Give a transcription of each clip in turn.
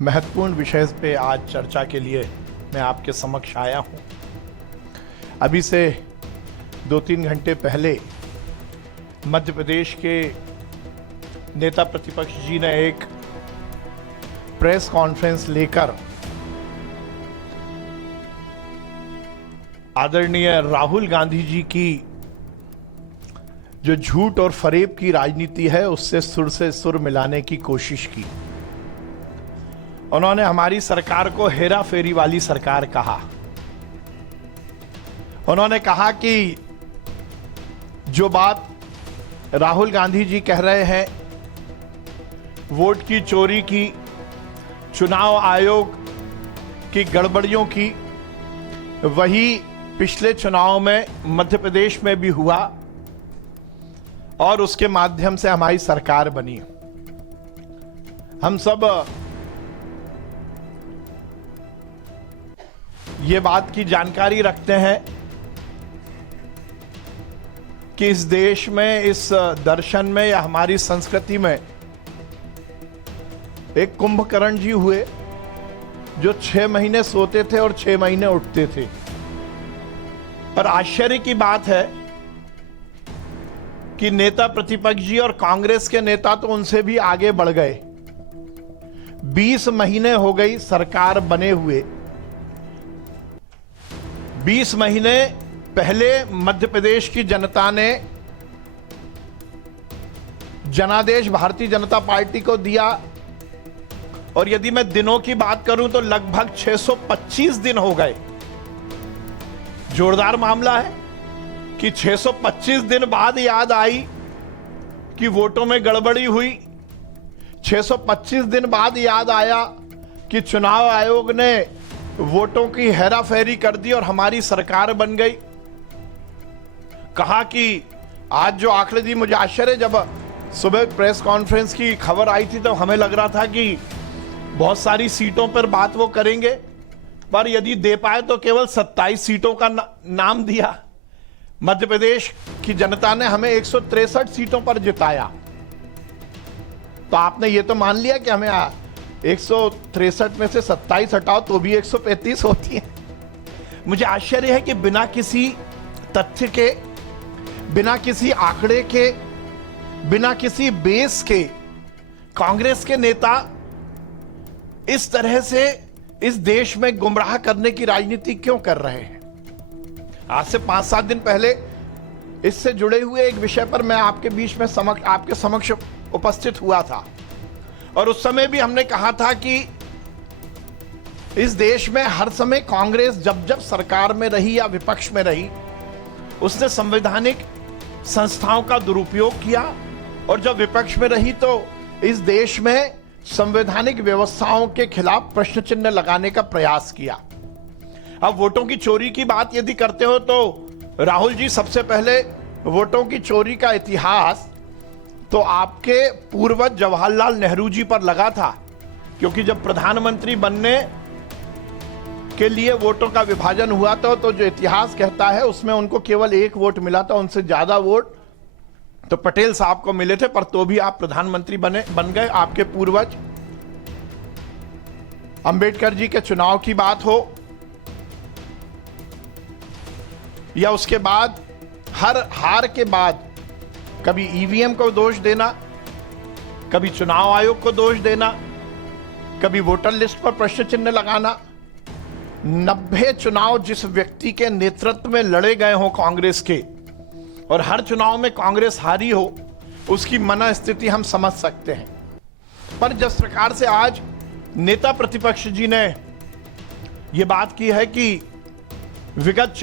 महत्वपूर्ण विषय पे आज चर्चा के लिए मैं आपके समक्ष आया हूं। अभी से 2-3 घंटे पहले मध्य प्रदेश के नेता प्रतिपक्ष जी ने एक प्रेस कॉन्फ्रेंस लेकर आदरणीय राहुल गांधी जी की जो झूठ और फरेब की राजनीति है उससे सुर से सुर मिलाने की कोशिश की। उन्होंने हमारी सरकार को हेरा फेरी वाली सरकार कहा। उन्होंने कहा कि जो बात राहुल गांधी जी कह रहे हैं वोट की चोरी की, चुनाव आयोग की गड़बड़ियों की, वही पिछले चुनाव में मध्य प्रदेश में भी हुआ और उसके माध्यम से हमारी सरकार बनी। हम सब ये बात की जानकारी रखते हैं कि इस देश में, इस दर्शन में या हमारी संस्कृति में एक कुंभकर्ण जी हुए जो 6 महीने सोते थे और 6 महीने उठते थे। पर आश्चर्य की बात है कि नेता प्रतिपक्ष जी और कांग्रेस के नेता तो उनसे भी आगे बढ़ गए। 20 महीने हो गई सरकार बने हुए। 20 महीने पहले मध्य प्रदेश की जनता ने जनादेश भारतीय जनता पार्टी को दिया और यदि मैं दिनों की बात करूं तो लगभग 625 दिन हो गए। जोरदार मामला है कि 625 दिन बाद याद आई कि वोटों में गड़बड़ी हुई। 625 दिन बाद याद आया कि चुनाव आयोग ने वोटों की हेराफेरी कर दी और हमारी सरकार बन गई। कहा कि आज जो आंकड़े दी, मुझे आश्चर्य, जब सुबह प्रेस कॉन्फ्रेंस की खबर आई थी तो हमें लग रहा था कि बहुत सारी सीटों पर बात वो करेंगे, पर यदि दे पाए तो केवल 27 सीटों का नाम दिया। मध्य प्रदेश की जनता ने हमें 163 सीटों पर जिताया। तो आपने ये तो मान लिया कि हमें 163 में से 27 हटाओ तो भी 135 होती है। मुझे आश्चर्य है कि बिना किसी तथ्य के, बिना किसी आंकड़े के, बिना किसी बेस के कांग्रेस के नेता इस तरह से इस देश में गुमराह करने की राजनीति क्यों कर रहे हैं। आज से 5-7 दिन पहले इससे जुड़े हुए एक विषय पर मैं आपके बीच में आपके समक्ष उपस्थित हुआ था और उस समय भी हमने कहा था कि इस देश में हर समय कांग्रेस जब जब सरकार में रही या विपक्ष में रही, उसने संवैधानिक संस्थाओं का दुरुपयोग किया और जब विपक्ष में रही तो इस देश में संवैधानिक व्यवस्थाओं के खिलाफ प्रश्न चिन्ह लगाने का प्रयास किया। अब वोटों की चोरी की बात यदि करते हो तो राहुल जी, सबसे पहले वोटों की चोरी का इतिहास तो आपके पूर्वज जवाहरलाल नेहरू जी पर लगा था, क्योंकि जब प्रधानमंत्री बनने के लिए वोटों का विभाजन हुआ था तो जो इतिहास कहता है उसमें उनको केवल 1 वोट मिला था। उनसे ज्यादा वोट तो पटेल साहब को मिले थे, पर तो भी आप प्रधानमंत्री बन गए। आपके पूर्वज अंबेडकर जी के चुनाव की बात हो या उसके बाद हर हार के बाद कभी ईवीएम को दोष देना, कभी चुनाव आयोग को दोष देना, कभी वोटर लिस्ट पर प्रश्न चिन्ह लगाना। 90 चुनाव जिस व्यक्ति के नेतृत्व में लड़े गए हों कांग्रेस के और हर चुनाव में कांग्रेस हारी हो, उसकी मनस्थिति हम समझ सकते हैं। पर जिस प्रकार से आज नेता प्रतिपक्ष जी ने यह बात की है कि विगत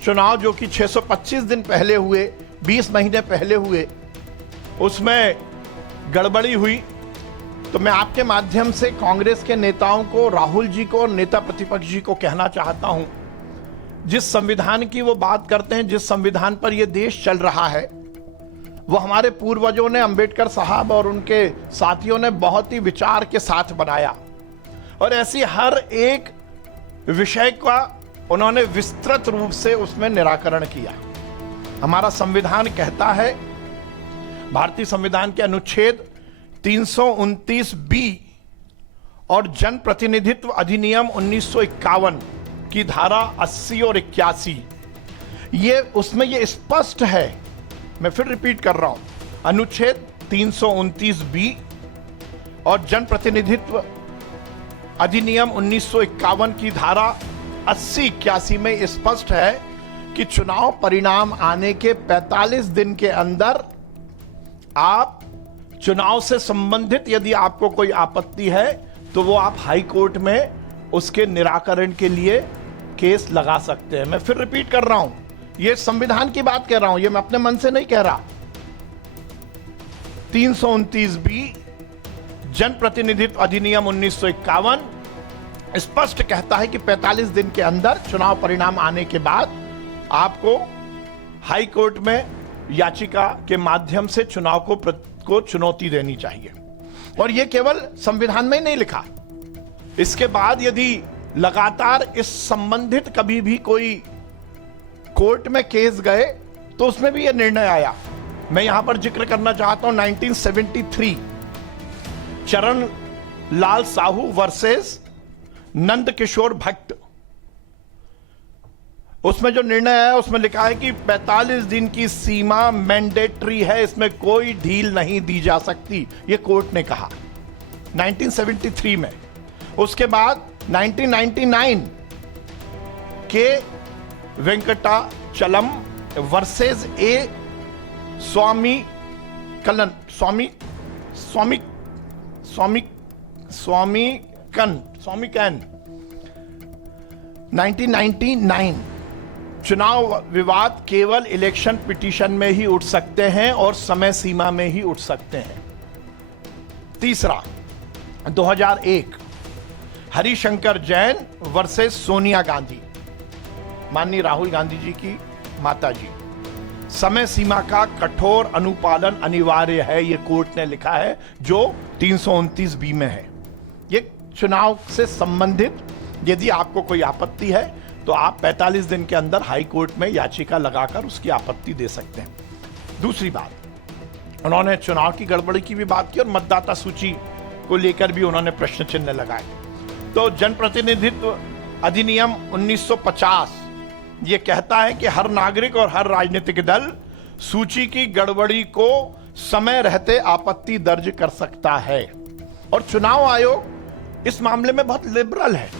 चुनाव जो कि 625 दिन पहले हुए, 20 महीने पहले हुए, उसमें गड़बड़ी हुई, तो मैं आपके माध्यम से कांग्रेस के नेताओं को, राहुल जी को और नेता प्रतिपक्ष जी को कहना चाहता हूं, जिस संविधान की वो बात करते हैं, जिस संविधान पर यह देश चल रहा है, वो हमारे पूर्वजों ने, अंबेडकर साहब और उनके साथियों ने बहुत ही विचार के साथ बनाया और ऐसी हर एक विषय का उन्होंने विस्तृत रूप से उसमें निराकरण किया। हमारा संविधान कहता है, भारतीय संविधान के अनुच्छेद 329 बी और जन प्रतिनिधित्व अधिनियम 1951 की धारा 80 और 81, ये उसमें ये स्पष्ट है, मैं फिर रिपीट कर रहा हूं, अनुच्छेद 329B और जन प्रतिनिधित्व अधिनियम 1951 की धारा 80-81 में स्पष्ट है कि चुनाव परिणाम आने के 45 दिन के अंदर आप चुनाव से संबंधित यदि आपको कोई आपत्ति है तो वो आप हाई कोर्ट में उसके निराकरण के लिए केस लगा सकते हैं। मैं फिर रिपीट कर रहा हूं, ये संविधान की बात कह रहा हूं, ये मैं अपने मन से नहीं कह रहा। 329B जन प्रतिनिधित्व अधिनियम 1951 स्पष्ट कहता है कि 45 दिन के अंदर चुनाव परिणाम आने के बाद आपको हाई कोर्ट में याचिका के माध्यम से चुनाव को चुनौती देनी चाहिए। और यह केवल संविधान में ही नहीं लिखा, इसके बाद यदि लगातार इस संबंधित कभी भी कोई कोर्ट में केस गए तो उसमें भी यह निर्णय आया। मैं यहां पर जिक्र करना चाहता हूं 1973 चरण लाल साहू वर्सेस नंद किशोर भट्ट, उसमें जो निर्णय है उसमें लिखा है कि 45 दिन की सीमा मैंडेटरी है, इसमें कोई ढील नहीं दी जा सकती, यह कोर्ट ने कहा 1973 में। उसके बाद 1999 के वेंकटाचलम वर्सेस ए स्वामीकन 1999 चुनाव विवाद केवल इलेक्शन पिटीशन में ही उठ सकते हैं और समय सीमा में ही उठ सकते हैं। तीसरा 2001 हरिशंकर जैन वर्सेस सोनिया गांधी, माननीय राहुल गांधी जी की माताजी, समय सीमा का कठोर अनुपालन अनिवार्य है, यह कोर्ट ने लिखा है जो 329B में है। ये चुनाव से संबंधित यदि आपको कोई आपत्ति है तो आप 45 दिन के अंदर हाई कोर्ट में याचिका लगाकर उसकी आपत्ति दे सकते हैं। दूसरी बात, उन्होंने चुनाव की गड़बड़ी की भी बात की और मतदाता सूची को लेकर भी उन्होंने प्रश्न चिन्ह लगाए। तो जनप्रतिनिधित्व अधिनियम 1950 ये कहता है कि हर नागरिक और हर राजनीतिक दल सूची की गड़बड़ी को समय रहते आपत्ति दर्ज कर सकता है, और चुनाव आयोग इस मामले में बहुत लिबरल है।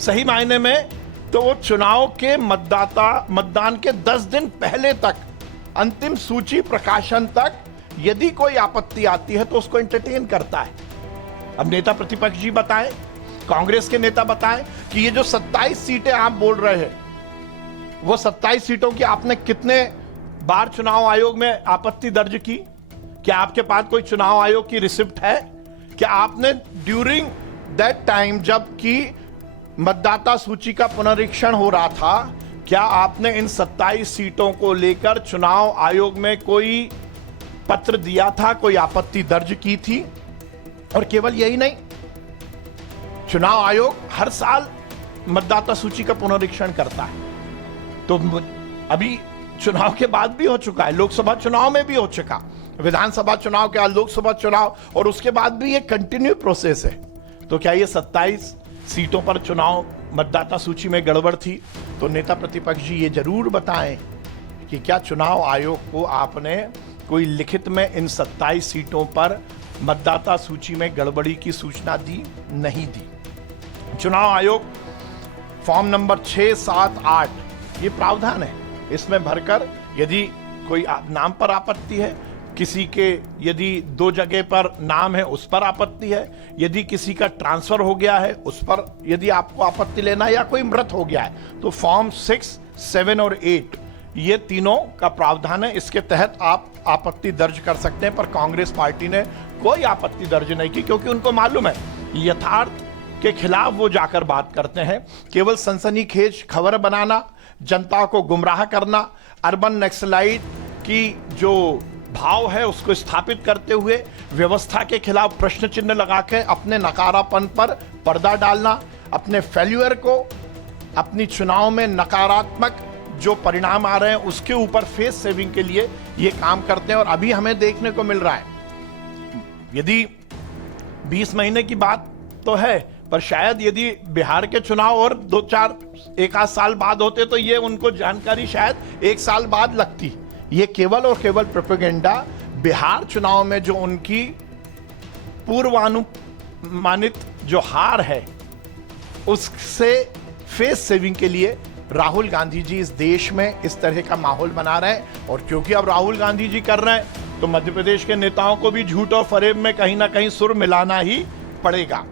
सही मायने में तो वो चुनाव के मतदान के 10 दिन पहले तक, अंतिम सूची प्रकाशन तक यदि कोई आपत्ति आती है तो उसको एंटरटेन करता है। अब नेता प्रतिपक्ष जी बताएं, कांग्रेस के नेता बताएं कि ये जो 27 सीटें आप बोल रहे हैं, वो 27 सीटों की आपने कितने बार चुनाव आयोग में आपत्ति दर्ज की? क्या आपके पास कोई चुनाव आयोग की रिसिप्ट है? क्या आपने ड्यूरिंग दैट टाइम जबकि मतदाता सूची का पुनरीक्षण हो रहा था, क्या आपने इन 27 सीटों को लेकर चुनाव आयोग में कोई पत्र दिया था, कोई आपत्ति दर्ज की थी? और केवल यही नहीं, चुनाव आयोग हर साल मतदाता सूची का पुनरीक्षण करता है। तो अभी चुनाव के बाद भी हो चुका है, लोकसभा चुनाव में भी हो चुका, विधानसभा चुनाव के बाद लोकसभा चुनाव, और उसके बाद भी ये कंटिन्यू प्रोसेस है। तो क्या ये 27 सीटों पर चुनाव मतदाता सूची में गड़बड़ थी? तो नेता प्रतिपक्ष जी ये जरूर बताएं कि क्या चुनाव आयोग को आपने कोई लिखित में इन 27 सीटों पर मतदाता सूची में गड़बड़ी की सूचना दी? नहीं दी। चुनाव आयोग फॉर्म नंबर 6, 7, 8 ये प्रावधान है, इसमें भरकर यदि कोई नाम पर आपत्ति है, किसी के यदि 2 जगह पर नाम है उस पर आपत्ति है, यदि किसी का ट्रांसफर हो गया है उस पर यदि आपको आपत्ति लेना है, या कोई मृत हो गया है, तो फॉर्म 6, 7 और 8 ये तीनों का प्रावधान है। इसके तहत आप आपत्ति दर्ज कर सकते हैं। पर कांग्रेस पार्टी ने कोई आपत्ति दर्ज नहीं की, क्योंकि उनको मालूम है यथार्थ के खिलाफ वो जाकर बात करते हैं। केवल सनसनीखेज खबर बनाना, जनता को गुमराह करना, अर्बन नक्सलाइट की जो भाव है उसको स्थापित करते हुए व्यवस्था के खिलाफ प्रश्न चिन्ह लगा के अपने नकारापन पर पर्दा डालना, अपने फेल्यूअर को, अपनी चुनाव में नकारात्मक जो परिणाम आ रहे हैं उसके ऊपर फेस सेविंग के लिए ये काम करते हैं। और अभी हमें देखने को मिल रहा है, यदि 20 महीने की बात तो है, पर शायद यदि बिहार के चुनाव और 1 आध साल बाद होते तो ये उनको जानकारी शायद 1 साल बाद लगती। ये केवल और केवल प्रोपेगेंडा, बिहार चुनाव में जो उनकी पूर्वानुमानित जो हार है उससे फेस सेविंग के लिए राहुल गांधी जी इस देश में इस तरह का माहौल बना रहे हैं। और क्योंकि अब राहुल गांधी जी कर रहे हैं तो मध्य प्रदेश के नेताओं को भी झूठ और फरेब में कहीं ना कहीं सुर मिलाना ही पड़ेगा।